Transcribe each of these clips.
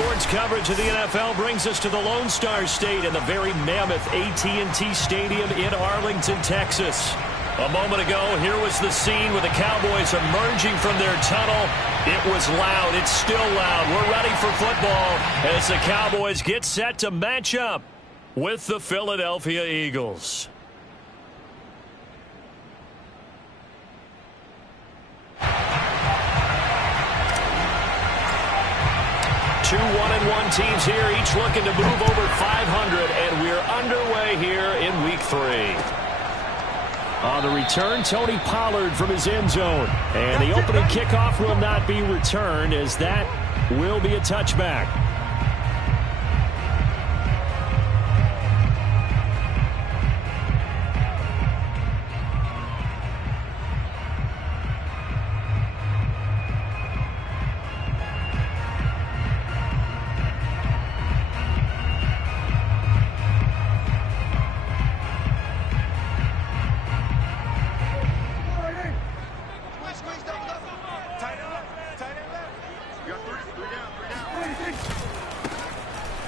Sports coverage of the NFL brings us to the Lone Star State in the very mammoth AT&T Stadium in Arlington, Texas. A moment ago, here was the scene with the Cowboys emerging from their tunnel. It was loud. It's still loud. We're ready for football as the Cowboys get set to match up with the Philadelphia Eagles. Two 1-1 teams here, each looking to move over 500, and we're underway here in Week 3. On the return, Tony Pollard from his end zone. And the opening kickoff will not be returned, as that will be a touchback.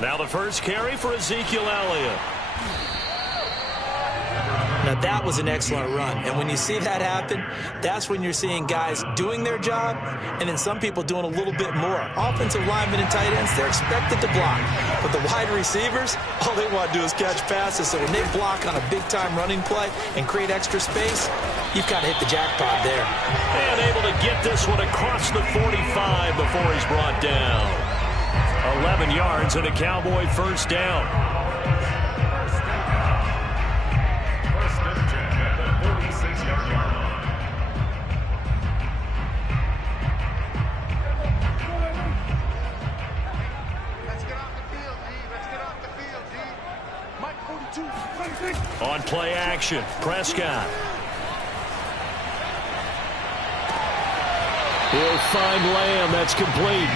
Now the first carry for Ezekiel Elliott. Now that was an excellent run, and when you see that happen, that's when you're seeing guys doing their job and then some people doing a little bit more. Offensive linemen and tight ends, they're expected to block, but the wide receivers, all they want to do is catch passes. So when they block on a big-time running play and create extra space, you've got to hit the jackpot there. And able to get this one across the 45 before he's brought down. 11 yards and a Cowboy first down. Let's get off the field, D. Let's get off the field, D. Mike 42. On play action, Prescott. He'll find Lamb. That's complete.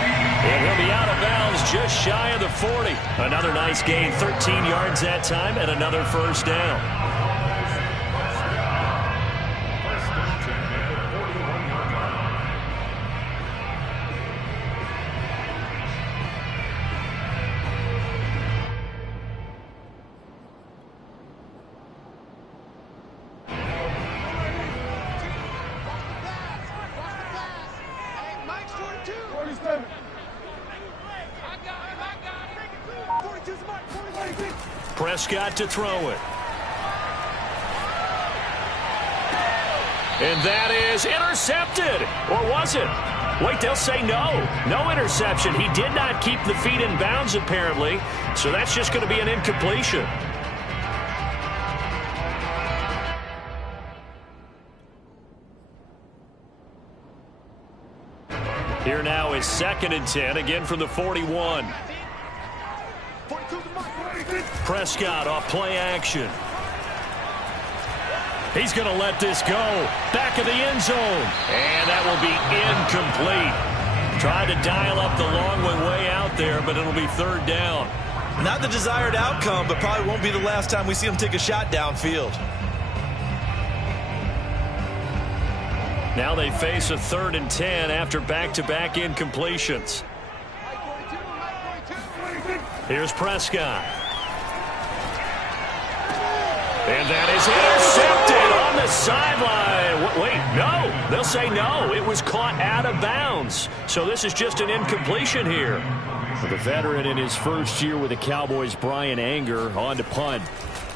And he'll be out of bounds just shy of the 40. Another nice gain, 13 yards that time, and another first down. Prescott to throw it. And that is intercepted. Or was it? Wait, they'll say no. No interception. He did not keep the feet in bounds, apparently. So that's just going to be an incompletion. Here now is 2nd and 10, again from the 41. Prescott off play action. He's going to let this go. Back of the end zone. And that will be incomplete. Tried to dial up the long way out there, but it'll be 3rd down. Not the desired outcome, but probably won't be the last time we see him take a shot downfield. Now they face a 3rd and 10 after back-to-back incompletions. Here's Prescott. And that is intercepted on the sideline. Wait, no. They'll say no. It was caught out of bounds. So this is just an incompletion here. The veteran in his first year with the Cowboys, Brian Anger, on to punt.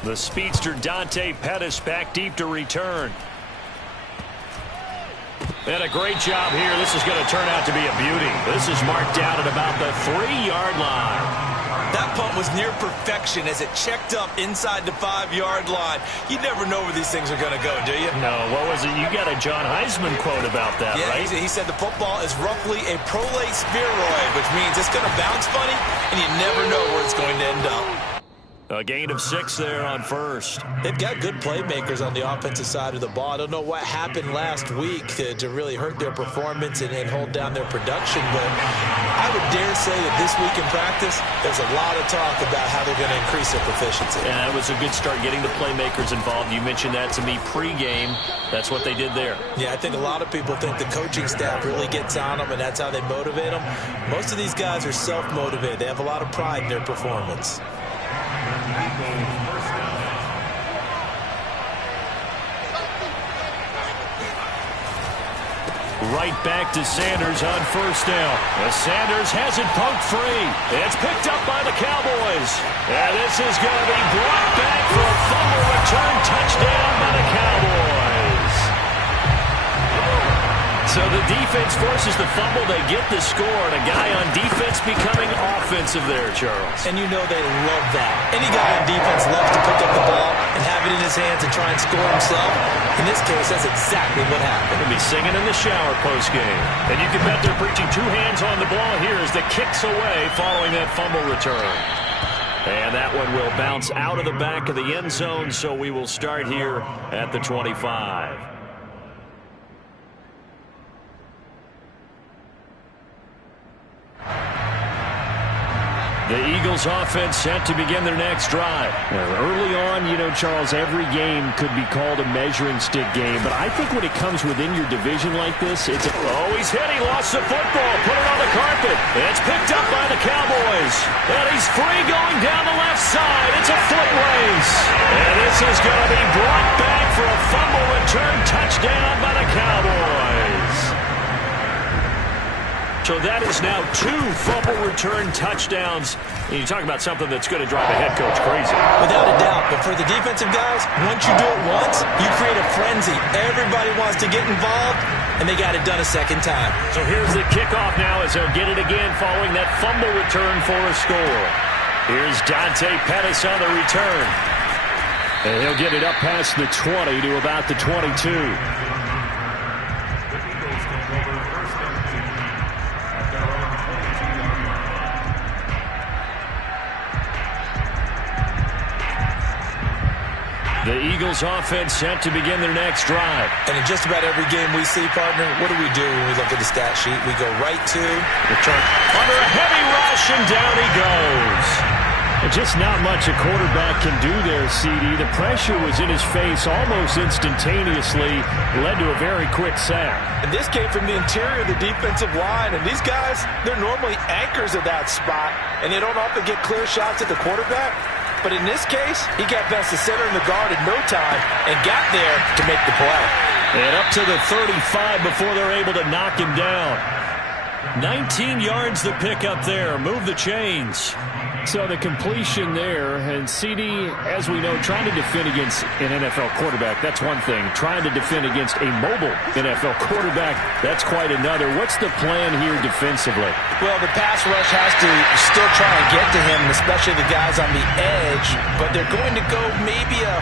The speedster Dante Pettis back deep to return. And a great job here. This is going to turn out to be a beauty. This is marked out at about the 3-yard line. That punt was near perfection as it checked up inside the 5-yard line. You never know where these things are going to go, do you? No, what was it? You got a John Heisman quote about that, yeah, right? He said the football is roughly a prolate spheroid, which means it's going to bounce funny, and you never know where it's going to end up. A gain of 6 there on first. They've got good playmakers on the offensive side of the ball. I don't know what happened last week to really hurt their performance and hold down their production, but I would dare say that this week in practice, there's a lot of talk about how they're going to increase their proficiency. Yeah, that was a good start getting the playmakers involved. You mentioned that to me pregame. That's what they did there. Yeah, I think a lot of people think the coaching staff really gets on them, and that's how they motivate them. Most of these guys are self-motivated. They have a lot of pride in their performance. Right back to Sanders on first down. Sanders has it poked free. It's picked up by the Cowboys. And this is going to be brought back for a fumble return touchdown by the Cowboys. So the defense forces the fumble. They get the score, and a guy on defense becoming offensive there, Charles. And you know they love that. Any guy on defense loves to pick up the ball and have it in his hands and try and score himself. In this case, that's exactly what happened. He'll be singing in the shower postgame. And you can bet they're preaching 2 hands on the ball here as the kick's away following that fumble return. And that one will bounce out of the back of the end zone, so we will start here at the 25. The Eagles offense set to begin their next drive. Early on, you know, Charles, every game could be called a measuring stick game. But I think when it comes within your division like this, it's he's hit. He lost the football. Put it on the carpet. It's picked up by the Cowboys. And he's free going down the left side. It's a foot race. And this is going to be brought back for a fumble return touchdown by the Cowboys. So that is now 2 fumble return touchdowns. And you talk about something that's going to drive a head coach crazy. Without a doubt. But for the defensive guys, once you do it once, you create a frenzy. Everybody wants to get involved, and they got it done a second time. So here's the kickoff now as they'll get it again following that fumble return for a score. Here's Dante Pettis on the return. And he'll get it up past the 20 to about the 22. The Eagles offense set to begin their next drive. And in just about every game we see, partner, what do we do when we look at the stat sheet? We go right to return. Under a heavy rush, and down he goes. Just not much a quarterback can do there, CD. The pressure was in his face almost instantaneously, led to a very quick sack. And this came from the interior of the defensive line. And these guys, they're normally anchors at that spot, and they don't often get clear shots at the quarterback. But in this case, he got past the center and the guard in no time and got there to make the play. And up to the 35 before they're able to knock him down. 19 yards the pick up there. Move the chains. So the completion there, and CD, as we know, trying to defend against an NFL quarterback, that's one thing. Trying to defend against a mobile NFL quarterback, that's quite another. What's the plan here defensively? Well, the pass rush has to still try and get to him, especially the guys on the edge, but they're going to go maybe a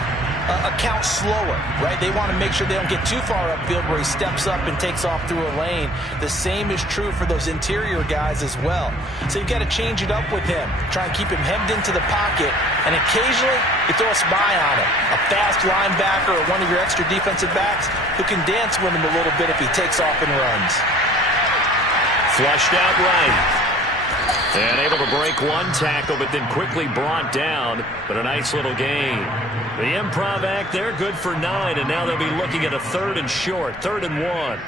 count slower, right? They want to make sure they don't get too far upfield where he steps up and takes off through a lane. The same is true for those interior guys as well. So you've got to change it up with him. Try and keep him hemmed into the pocket, and occasionally you throw a spy on him. A fast linebacker or one of your extra defensive backs who can dance with him a little bit if he takes off and runs. Flushed out right. And able to break one tackle, but then quickly brought down. But a nice little gain. The improv act there, good for 9, and now they'll be looking at a 3rd and short, 3rd and 1.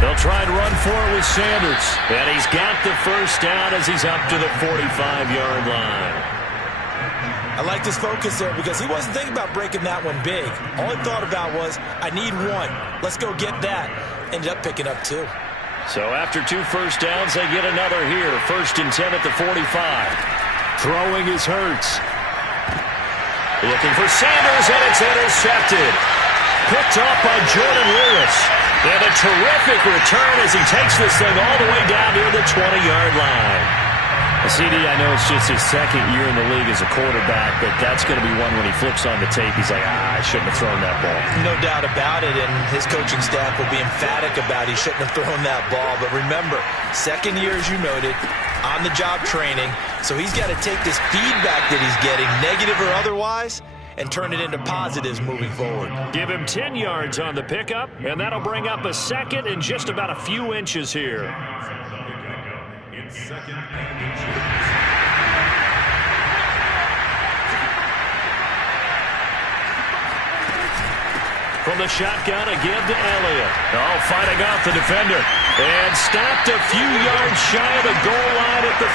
They'll try and run for it with Sanders. And he's got the first down as he's up to the 45-yard line. I like this focus there because he wasn't thinking about breaking that one big. All he thought about was, I need 1. Let's go get that. Ended up picking up 2. So after 2 first downs, they get another here. 1st and 10 at the 45. Throwing is Hurts. Looking for Sanders, and it's intercepted. Picked off by Jordan Lewis. And a terrific return as he takes this thing all the way down near the 20-yard line. CD, I know it's just his second year in the league as a quarterback, but that's going to be one when he flips on the tape. He's like, I shouldn't have thrown that ball. No doubt about it, and his coaching staff will be emphatic about he shouldn't have thrown that ball. But remember, second year, as you noted, on-the-job training, so he's got to take this feedback that he's getting, negative or otherwise, and turn it into positives moving forward. Give him 10 yards on the pickup, and that'll bring up a second and just about a few inches here. From the shotgun, a give to Elliott. Oh, fighting off the defender. And stopped a few yards shy of the goal line at the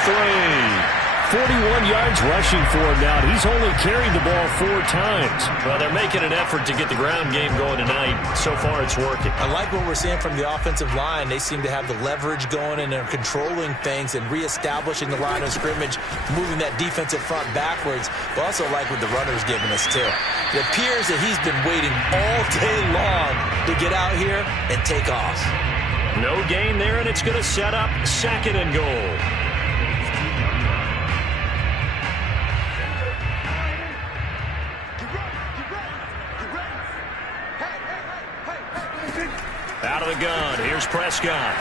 3. 41 yards rushing for him now. He's only carried the ball 4 times. Well, they're making an effort to get the ground game going tonight. So far, it's working. I like what we're seeing from the offensive line. They seem to have the leverage going and they're controlling things and reestablishing the line of scrimmage, moving that defensive front backwards. But also like what the runner's giving us, too. It appears that he's been waiting all day long to get out here and take off. No gain there, and it's going to set up 2nd and goal. Out of the gun, here's Prescott.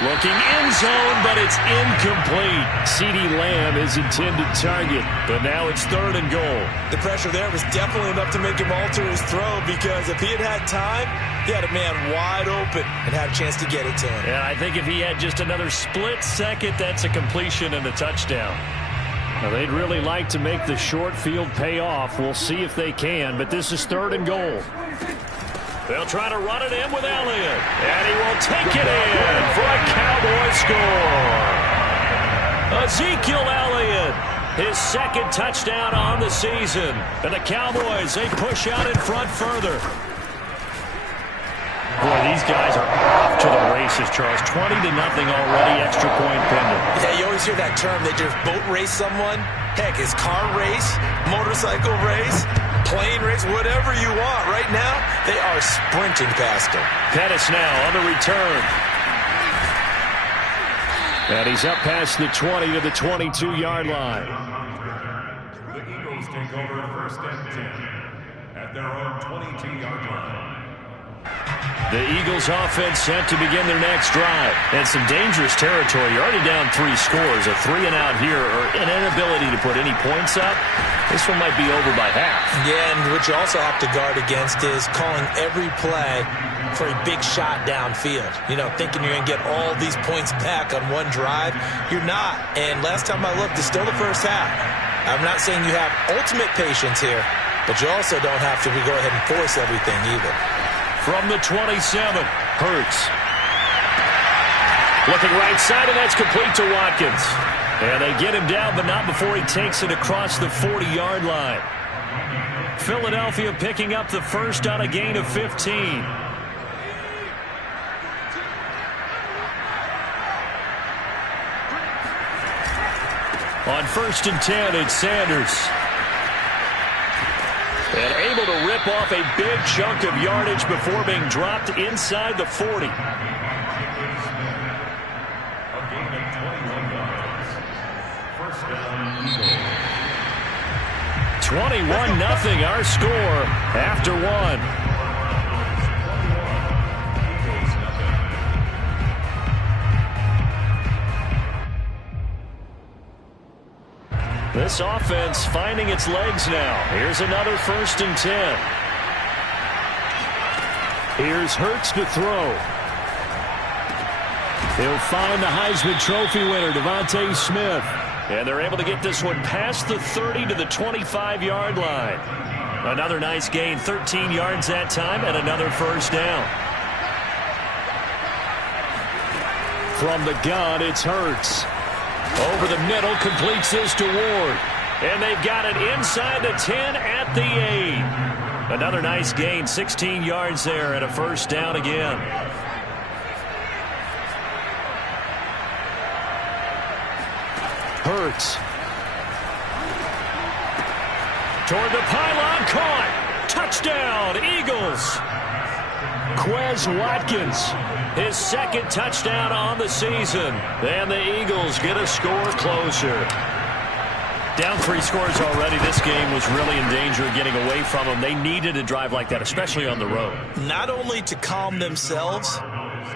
Looking end zone, but it's incomplete. CeeDee Lamb is intended target, but now it's 3rd and goal. The pressure there was definitely enough to make him alter his throw, because if he had had time, he had a man wide open and had a chance to get it to him. Yeah, I think if he had just another split second, that's a completion and a touchdown. Now, they'd really like to make the short field pay off. We'll see if they can, but this is 3rd and goal. They'll try to run it in with Elliott, and he will take it in for a Cowboy score. Ezekiel Elliott, his 2nd touchdown on the season. And the Cowboys, they push out in front further. Boy, these guys are off to the races, Charles. 20-0 already, extra point pending. Yeah, you always hear that term. They just boat race someone. Heck, it's car race, motorcycle race, plane race, whatever you want. Right now, they are sprinting past him. Pettis now on the return. And he's up past the 20 to the 22-yard line. The Eagles take over 1st and 10 at their own 22-yard line. The Eagles offense set to begin their next drive. And some dangerous territory. You're already down 3 scores. A 3-and-out here, or an inability to put any points up. This one might be over by half. Yeah, and what you also have to guard against is calling every play for a big shot downfield. You know, thinking you're going to get all these points back on one drive. You're not. And last time I looked, it's still the first half. I'm not saying you have ultimate patience here, but you also don't have to go ahead and force everything either. From the 27, Hurts. Looking right side, and that's complete to Watkins. And they get him down, but not before he takes it across the 40-yard line. Philadelphia picking up the first on a gain of 15. On 1st and 10, it's Sanders. And able to rip off a big chunk of yardage before being dropped inside the 40. 21-0 our score after 1. This offense finding its legs now. Here's another 1st and 10. Here's Hurts to throw. He'll find the Heisman Trophy winner, Devontae Smith. And they're able to get this one past the 30 to the 25-yard line. Another nice gain, 13 yards that time, and another first down. From the gun, it's Hurts. Over the middle, completes this to Ward. And they've got it inside the 10 at the 8. Another nice gain, 16 yards there, and a first down again. Hurts. Toward the pylon, caught. Touchdown, Eagles. Quez Watkins, his second touchdown on the season. And the Eagles get a score closer. Down 3 scores already. This game was really in danger of getting away from them. They needed a drive like that, especially on the road. Not only to calm themselves,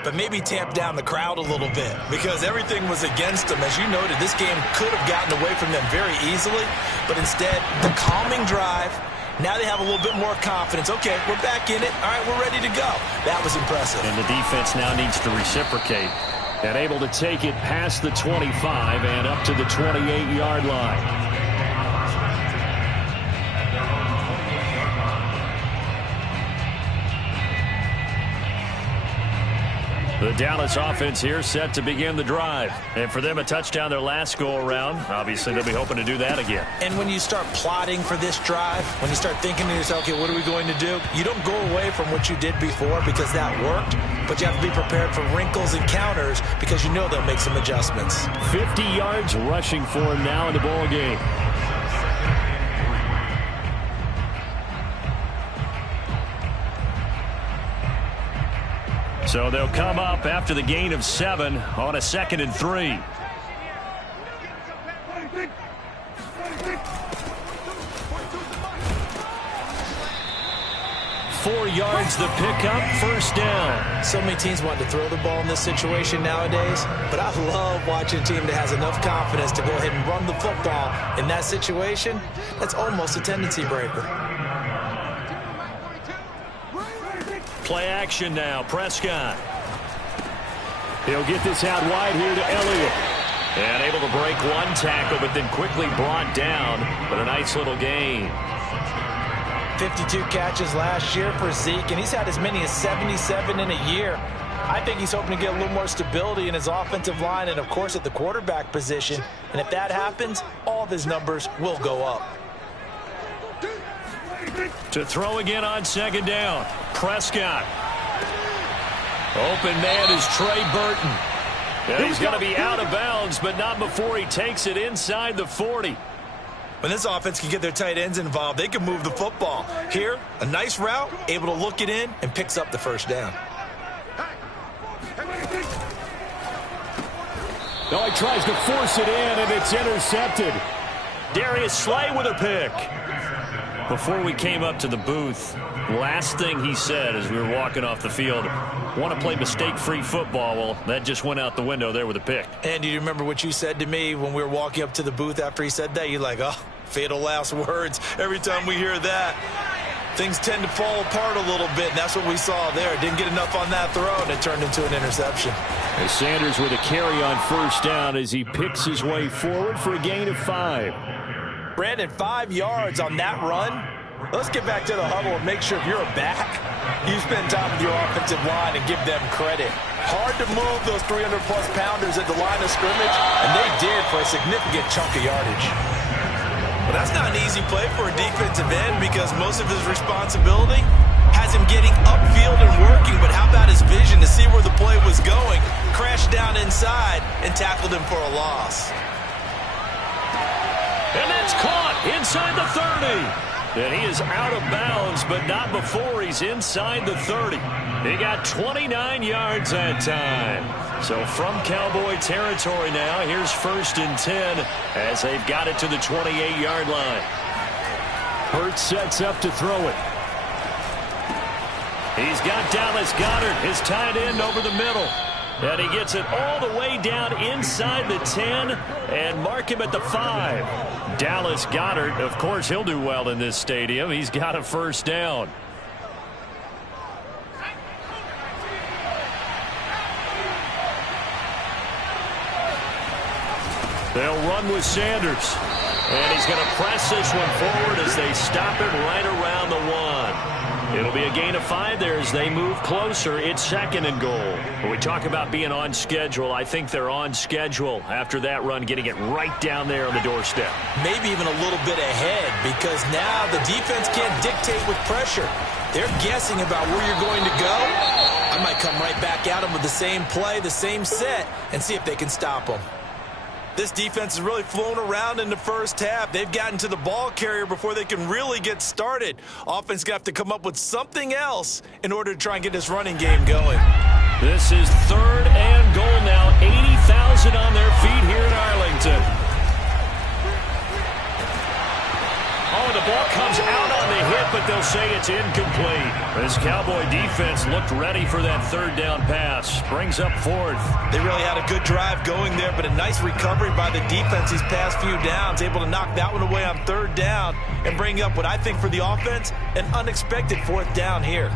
but maybe tamp down the crowd a little bit, because everything was against them. As you noted, this game could have gotten away from them very easily, but instead, the calming drive, now they have a little bit more confidence. Okay, we're back in it. All right, we're ready to go. That was impressive. And the defense now needs to reciprocate. And able to take it past the 25 and up to the 28-yard line. The Dallas offense here set to begin the drive. And for them, a touchdown their last go-around. Obviously, they'll be hoping to do that again. And when you start plotting for this drive, when you start thinking to yourself, okay, what are we going to do? You don't go away from what you did before because that worked, but you have to be prepared for wrinkles and counters because you know they'll make some adjustments. 50 yards rushing for him now in the ball game. So they'll come up after the gain of 7 on a 2nd and 3. Four yards the pickup, first down. So many teams want to throw the ball in this situation nowadays, but I love watching a team that has enough confidence to go ahead and run the football in that situation. That's almost a tendency breaker. Play action now, Prescott. He'll get this out wide here to Elliott. And able to break one tackle, but then quickly brought down. But a nice little gain. 52 catches last year for Zeke, and he's had as many as 77 in a year. I think he's hoping to get a little more stability in his offensive line and, of course, at the quarterback position. And if that happens, all of his numbers will go up. To throw again on 2nd down. Prescott. Open man is Trey Burton. And he's going to be out of bounds, but not before he takes it inside the 40. When this offense can get their tight ends involved, they can move the football. Here, a nice route, able to look it in, and picks up the first down. No, he tries to force it in, and it's intercepted. Darius Slay with a pick. Before we came up to the booth, last thing he said as we were walking off the field, want to play mistake-free football. Well, that just went out the window there with a pick. And do you remember what you said to me when we were walking up to the booth after he said that? You're like, oh, fatal last words. Every time we hear that, things tend to fall apart a little bit, and that's what we saw there. Didn't get enough on that throw, and it turned into an interception. As Sanders with a carry on first down as he picks his way forward for a gain of 5. Brandon, 5 yards on that run. Let's get back to the huddle and make sure if you're a back, you spend time with your offensive line and give them credit. Hard to move those 300-plus pounders at the line of scrimmage, and they did for a significant chunk of yardage. But that's not an easy play for a defensive end because most of his responsibility has him getting upfield and working, but how about his vision to see where the play was going, crashed down inside, and tackled him for a loss. And that's caught inside the 30. And he is out of bounds, but not before he's inside the 30. He got 29 yards that time. So from Cowboy territory now, here's 1st and 10 as they've got it to the 28-yard line. Hurts sets up to throw it. He's got Dallas Goedert, his tight end, over the middle. And he gets it all the way down inside the 10 and mark him at the 5. Dallas Goedert, of course, he'll do well in this stadium. He's got a first down. They'll run with Sanders. And he's going to press this one forward as they stop it right around the 1. It'll be a gain of 5 there as they move closer. It's 2nd and goal. When we talk about being on schedule, I think they're on schedule after that run, getting it right down there on the doorstep. Maybe even a little bit ahead because now the defense can't dictate with pressure. They're guessing about where you're going to go. I might come right back at them with the same play, the same set, and see if they can stop them. This defense has really flown around in the first half. They've gotten to the ball carrier before they can really get started. Offense going to have to come up with something else in order to try and get this running game going. This is 3rd and goal now. 80,000 on their feet here in Arlington. Oh, the ball comes out on the hit, but they'll say it's incomplete. This Cowboy defense looked ready for that 3rd down pass. Brings up 4th. They really had a good drive going there, but a nice recovery by the defense these past few downs, able to knock that one away on 3rd down and bring up what I think for the offense, an unexpected 4th down here.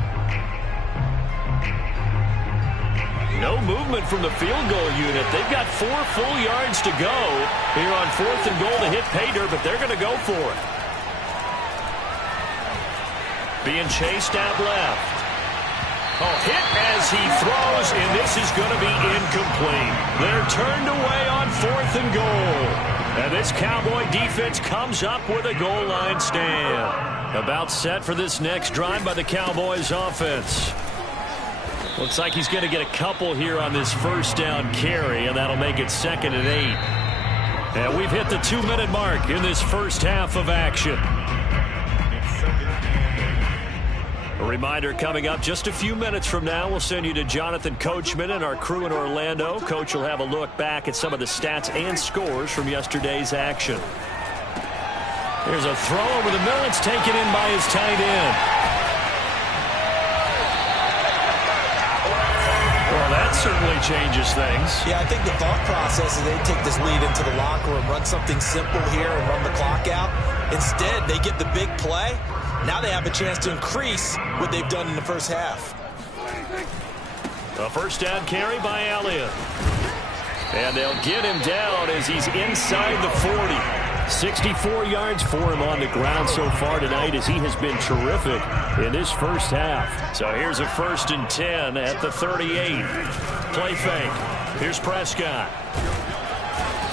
No movement from the field goal unit. They've got 4 full yards to go here on 4th and goal to hit pay dirt, but they're going to go for it. Being chased out left. Oh, hit as he throws, and this is going to be incomplete. They're turned away on 4th and goal. And this Cowboy defense comes up with a goal line stand. About set for this next drive by the Cowboys offense. Looks like he's going to get a couple here on this 1st down carry, and that'll make it 2nd and 8. And we've hit the 2-minute mark in this first half of action. A reminder coming up just a few minutes from now. We'll send you to Jonathan Coachman and our crew in Orlando. Coach will have a look back at some of the stats and scores from yesterday's action. There's a throw over the middle. It's taken in by his tight end. Well, that certainly changes things. Yeah, I think the thought process is they take this lead into the locker room, run something simple here and run the clock out. Instead, they get the big play. Now they have a chance to increase what they've done in the first half. A 1st down carry by Elliott. And they'll get him down as he's inside the 40. 64 yards for him on the ground so far tonight as he has been terrific in this first half. So here's a 1st and 10 at the 38. Play fake. Here's Prescott.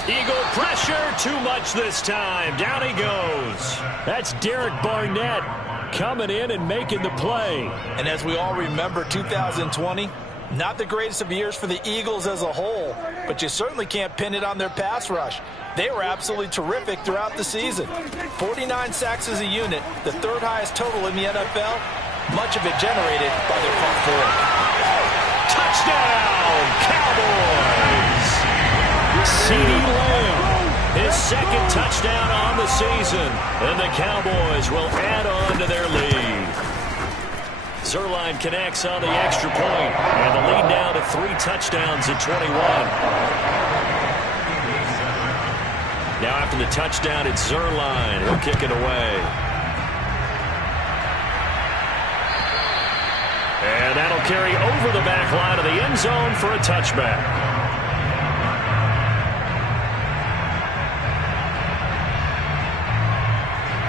Eagle pressure, too much this time. Down he goes. That's Derek Barnett coming in and making the play. And as we all remember, 2020, not the greatest of years for the Eagles as a whole, but you certainly can't pin it on their pass rush. They were absolutely terrific throughout the season. 49 sacks as a unit, the 3rd highest total in the NFL, much of it generated by their front four. Touchdown, Cowboys! CeeDee Lamb, his 2nd touchdown on the season, and the Cowboys will add on to their lead. Zuerlein connects on the extra point, and the lead now to 3 touchdowns at 21. Now after the touchdown, it's Zuerlein. He'll kick it away. And that'll carry over the back line of the end zone for a touchback.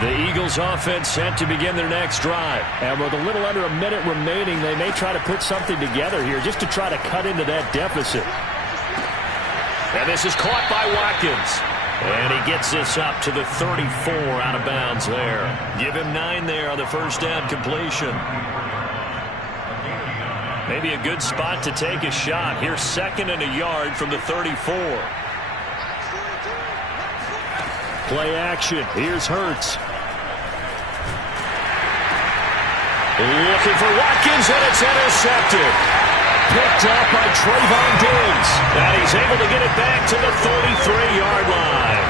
The Eagles offense set to begin their next drive. And with a little under a minute remaining, they may try to put something together here just to try to cut into that deficit. And this is caught by Watkins. And he gets this up to the 34 out of bounds there. Give him 9 there on the 1st down completion. Maybe a good spot to take a shot. Here's 2nd and a yard from the 34. Play action. Here's Hurts. Looking for Watkins, and it's intercepted. Picked up by Trayvon Diggs. And he's able to get it back to the 33-yard line.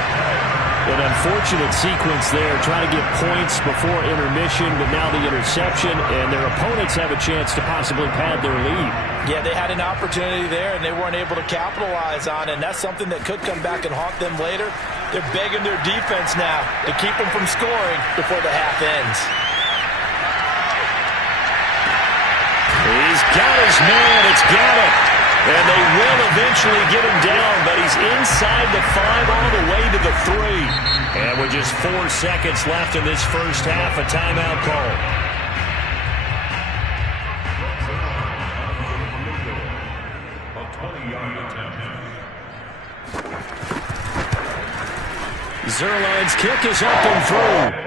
An unfortunate sequence there, trying to get points before intermission, but now the interception, and their opponents have a chance to possibly pad their lead. Yeah, they had an opportunity there, and they weren't able to capitalize on it, and that's something that could come back and haunt them later. They're begging their defense now to keep them from scoring before the half ends. He's got his man. It's got it. And they will eventually get him down, but he's inside the 5 all the way to the 3. And with just 4 seconds left in this first half, a timeout call. Zuerlein's kick is up and through.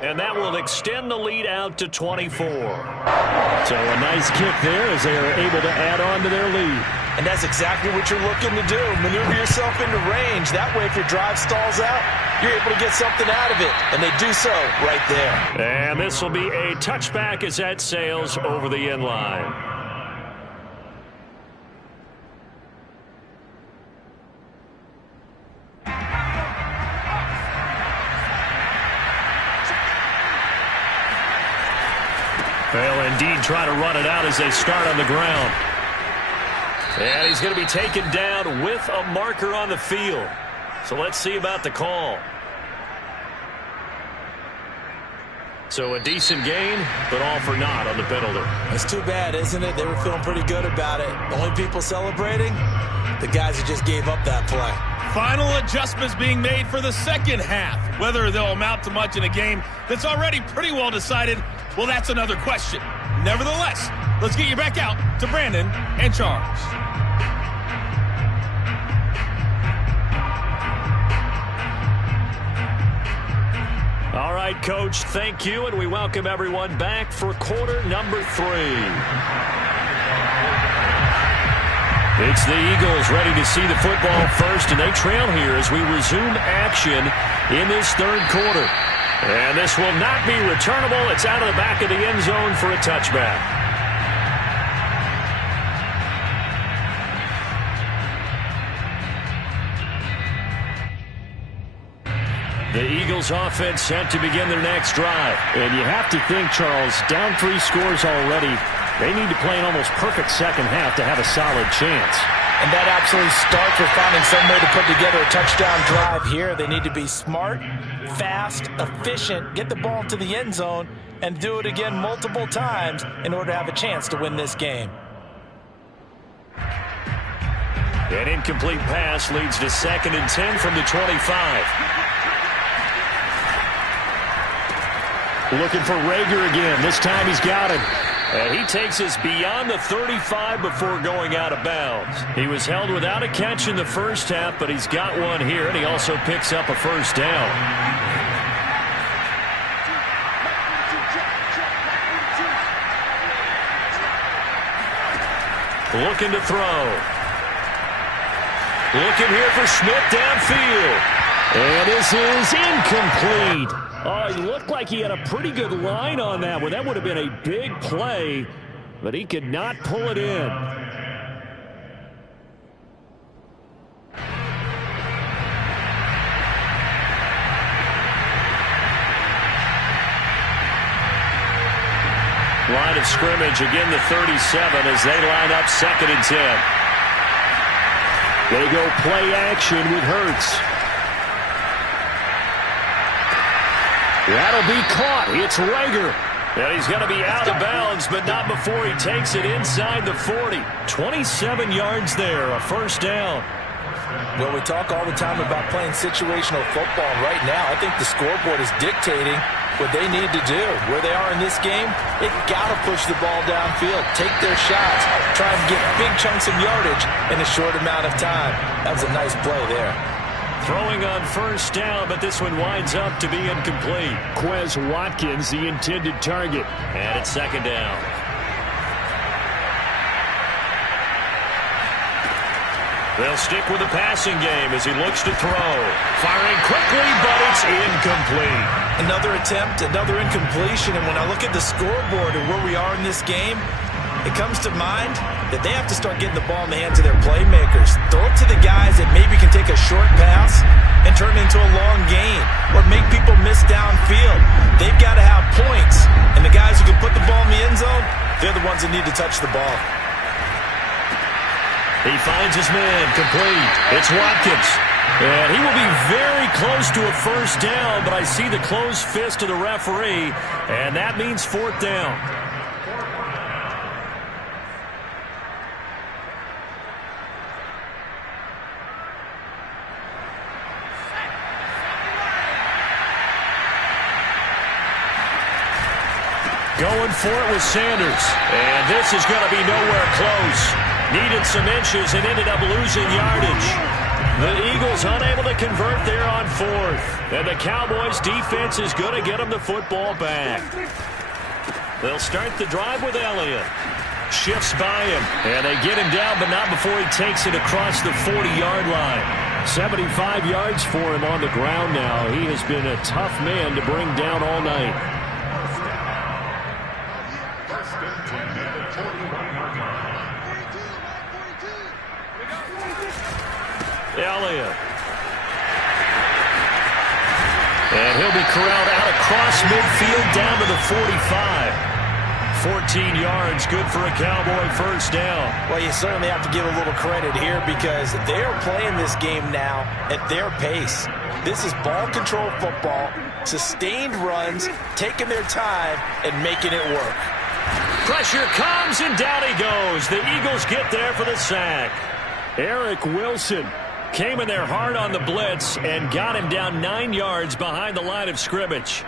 And that will extend the lead out to 24. So a nice kick there as they are able to add on to their lead. And that's exactly what you're looking to do. Maneuver yourself into range. That way, if your drive stalls out, you're able to get something out of it. And they do so right there. And this will be a touchback as that sails over the end line. They'll indeed try to run it out as they start on the ground. And he's going to be taken down with a marker on the field. So let's see about the call. So a decent gain, but all for naught on the penalty. It's too bad, isn't it? They were feeling pretty good about it. The only people celebrating, the guys who just gave up that play. Final adjustments being made for the second half. Whether they'll amount to much in a game that's already pretty well decided, well, that's another question. Nevertheless, let's get you back out to Brandon and Charles. All right, Coach, thank you, and we welcome everyone back for quarter number 3. It's the Eagles ready to see the football first, and they trail here as we resume action in this third quarter. And this will not be returnable. It's out of the back of the end zone for a touchback. The Eagles offense set to begin their next drive. And you have to think, Charles, down 3 scores already. They need to play an almost perfect second half to have a solid chance. And that absolutely starts with finding some way to put together a touchdown drive here. They need to be smart, fast, efficient, get the ball to the end zone, and do it again multiple times in order to have a chance to win this game. An incomplete pass leads to 2nd and 10 from the 25. Looking for Rager again. This time he's got him. And he takes us beyond the 35 before going out of bounds. He was held without a catch in the first half, but he's got one here, and he also picks up a first down. Looking to throw. Looking here for Smith downfield. And this is incomplete. Oh, he looked like he had a pretty good line on that one. That would have been a big play, but he could not pull it in. Line of scrimmage, again the 37 as they line up 2nd and 10. They go play action with Hurts. That'll be caught. It's Rager. And he's going to be out of bounds, but not before he takes it inside the 40. 27 yards there, a first down. Well, we talk all the time about playing situational football. Right now, I think the scoreboard is dictating what they need to do. Where they are in this game, they've got to push the ball downfield, take their shots, try and get big chunks of yardage in a short amount of time. That was a nice play there. Throwing on first down, but this one winds up to be incomplete. Quez Watkins, the intended target. And it's 2nd down. They'll stick with the passing game as he looks to throw. Firing quickly, but it's incomplete. Another attempt, another incompletion, and when I look at the scoreboard and where we are in this game, it comes to mind that they have to start getting the ball in the hands of their playmakers. Throw it to the guys that maybe can take a short pass and turn it into a long gain or make people miss downfield. They've got to have points, and the guys who can put the ball in the end zone, they're the ones that need to touch the ball. He finds his man, complete. It's Watkins. And he will be very close to a first down, but I see the closed fist of the referee, and that means 4th down. Going for it with Sanders. And this is going to be nowhere close. Needed some inches and ended up losing yardage. The Eagles unable to convert there on 4th. And the Cowboys defense is going to get them the football back. They'll start the drive with Elliott. Shifts by him, and they get him down, but not before he takes it across the 40-yard line. 75 yards for him on the ground now. He has been a tough man to bring down all night. Elliott. And he'll be corralled out across midfield down to the 45. 14 yards, good for a Cowboy first down. Well, you certainly have to give a little credit here because they're playing this game now at their pace. This is ball control football, sustained runs, taking their time, and making it work. Pressure comes, and down he goes. The Eagles get there for the sack. Eric Wilson came in there hard on the blitz and got him down 9 yards behind the line of scrimmage.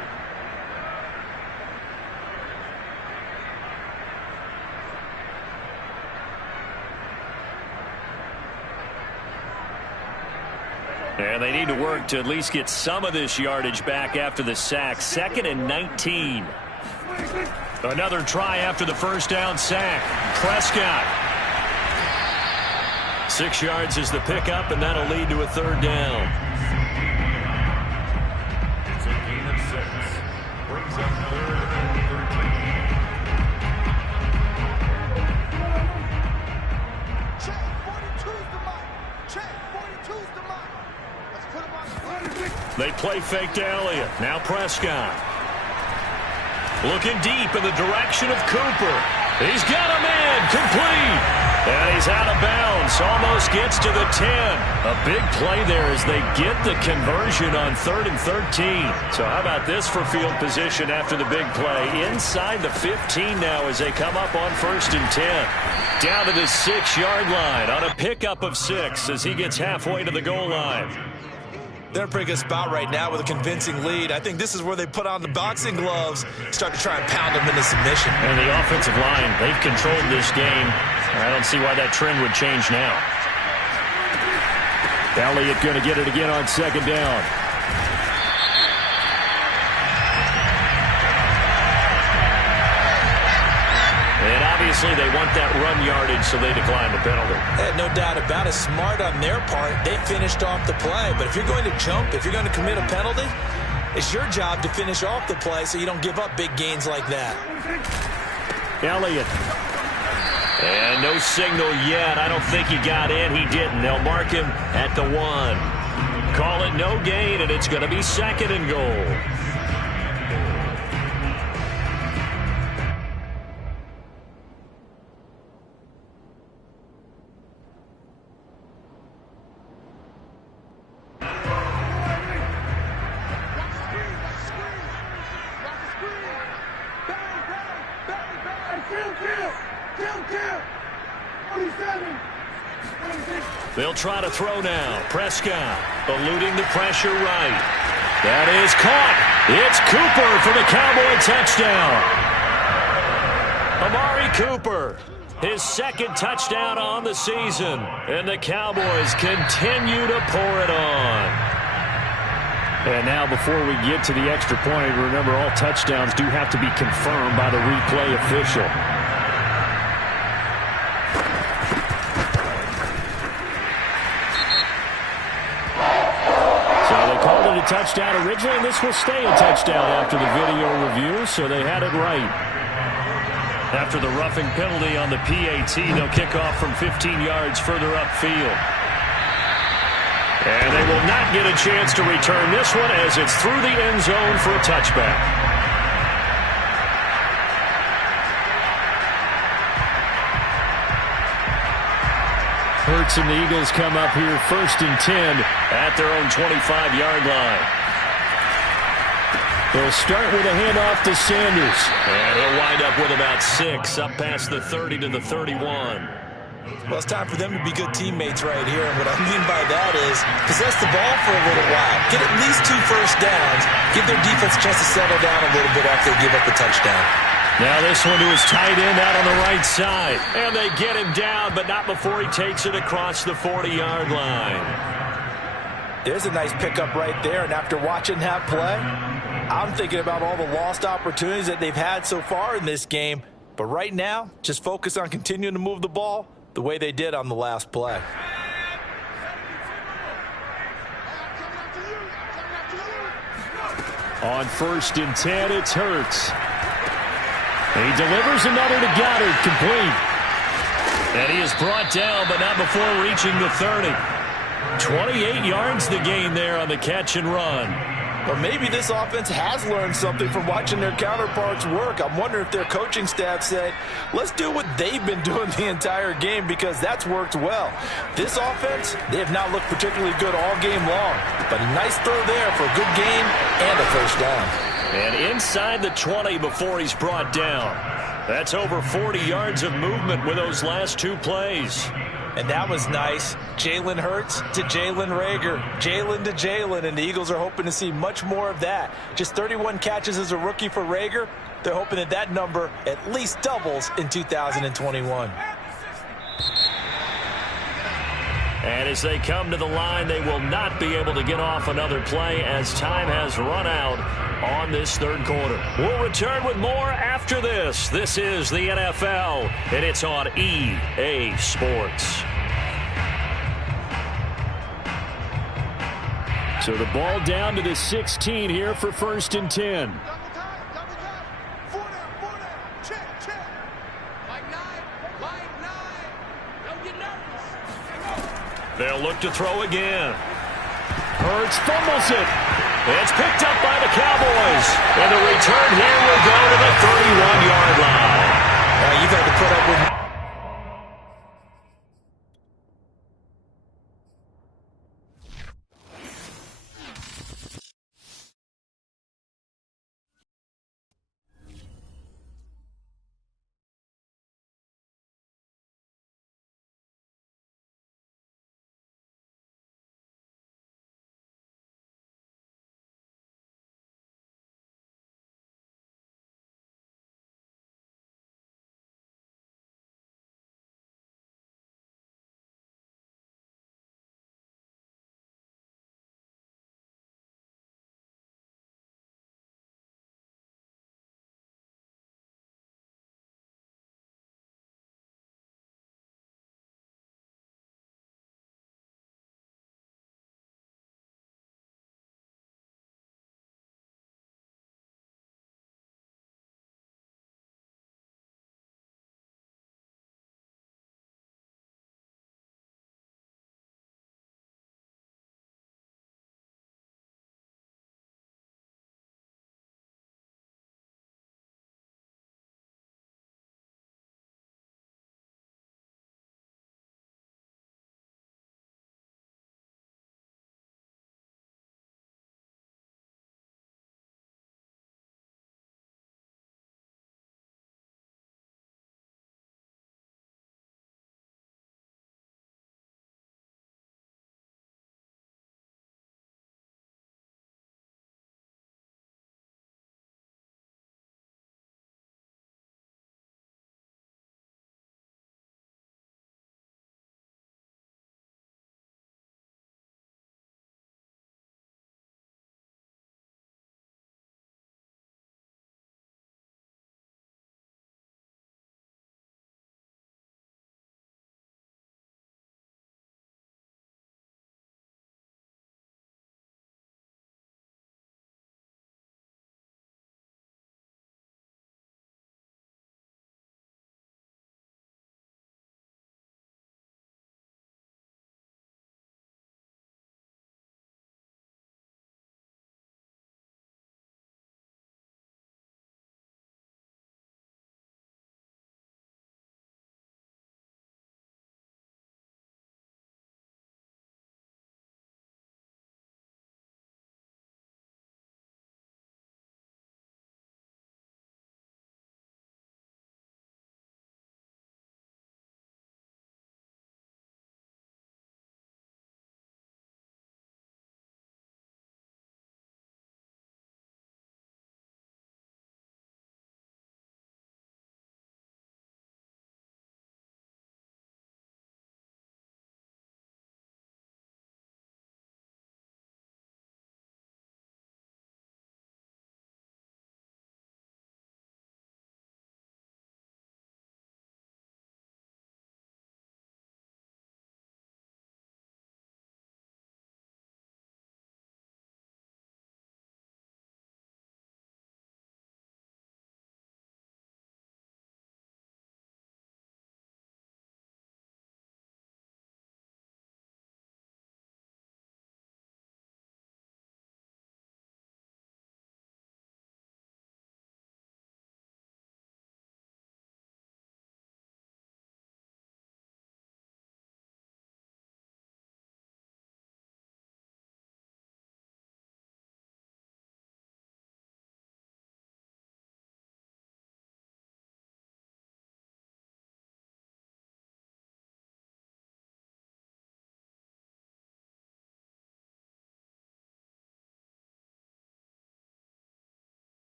And they need to work to at least get some of this yardage back after the sack. 2nd and 19. Another try after the first down sack. Prescott. 6 yards is the pickup, and that'll lead to a third down. It's a gain of 6. Brings up 3rd and 13. Check, 42's the mark. Check, 42's the mark. Let's put him on the They play fake to Elliott. Now Prescott. Looking deep in the direction of Cooper. He's got a man. Complete. And he's out of bounds. Almost gets to the 10. A big play there as they get the conversion on 3rd and 13. So how about this for field position after the big play? Inside the 15 now as they come up on 1st and 10. Down to the 6-yard line on a pickup of 6 as he gets halfway to the goal line. They're in a pretty good spot right now with a convincing lead. I think this is where they put on the boxing gloves, start to try and pound them into submission. And the offensive line, they've controlled this game. I don't see why that trend would change now. Elliott going to get it again on 2nd down. And obviously they want that run yardage, so they decline the penalty. No doubt about it. Smart on their part. They finished off the play. But if you're going to jump, if you're going to commit a penalty, it's your job to finish off the play so you don't give up big gains like that. Elliott. And no signal yet. I don't think he got in. He didn't. They'll mark him at the 1. Call it no gain, and it's going to be 2nd and goal. They'll try to throw now. Prescott eluding the pressure right. That is caught. It's Cooper for the Cowboy touchdown. Amari Cooper, his 2nd touchdown on the season. And the Cowboys continue to pour it on. And now before we get to the extra point, remember all touchdowns do have to be confirmed by the replay official. Touchdown originally, and this will stay a touchdown after the video review, so they had it right. After the roughing penalty on the PAT, they'll kick off from 15 yards further upfield. And they will not get a chance to return this one as it's through the end zone for a touchback. Hurts and the Eagles come up here 1st and 10 at their own 25-yard line. They'll start with a handoff to Sanders. And he'll wind up with about 6 up past the 30 to the 31. Well, it's time for them to be good teammates right here. And what I mean by that is possess the ball for a little while. Get at least 2 first downs. Give their defense a chance to settle down a little bit after they give up the touchdown. Now this one to his tight end out on the right side. And they get him down, but not before he takes it across the 40-yard line. There's a nice pickup right there. And after watching that play, I'm thinking about all the lost opportunities that they've had so far in this game. But right now, just focus on continuing to move the ball the way they did on the last play. On 1st and 10, it's Hurts. He delivers another to Goddard, complete. And he is brought down, but not before reaching the 30. 28 yards the gain there on the catch and run. Or maybe this offense has learned something from watching their counterparts work. I'm wondering if their coaching staff said, let's do what they've been doing the entire game, because that's worked well. This offense, they have not looked particularly good all game long. But a nice throw there for a good gain and a first down. And inside the 20 before he's brought down. That's over 40 yards of movement with those last 2 plays. And that was nice. Jalen Hurts to Jalen Reagor. Jalen to Jalen, and the Eagles are hoping to see much more of that. Just 31 catches as a rookie for Reagor. They're hoping that that number at least doubles in 2021. And as they come to the line, they will not be able to get off another play as time has run out on this 3rd quarter. We'll return with more after this. This is the NFL, and it's on EA Sports. So the ball down to the 16 here for 1st and 10. Double time. 4 down. Check. Like 9. Don't get nervous. They'll look to throw again. Hurts fumbles it. It's picked up by the Cowboys. And the return here will go to the 31-yard line. You've had to put up with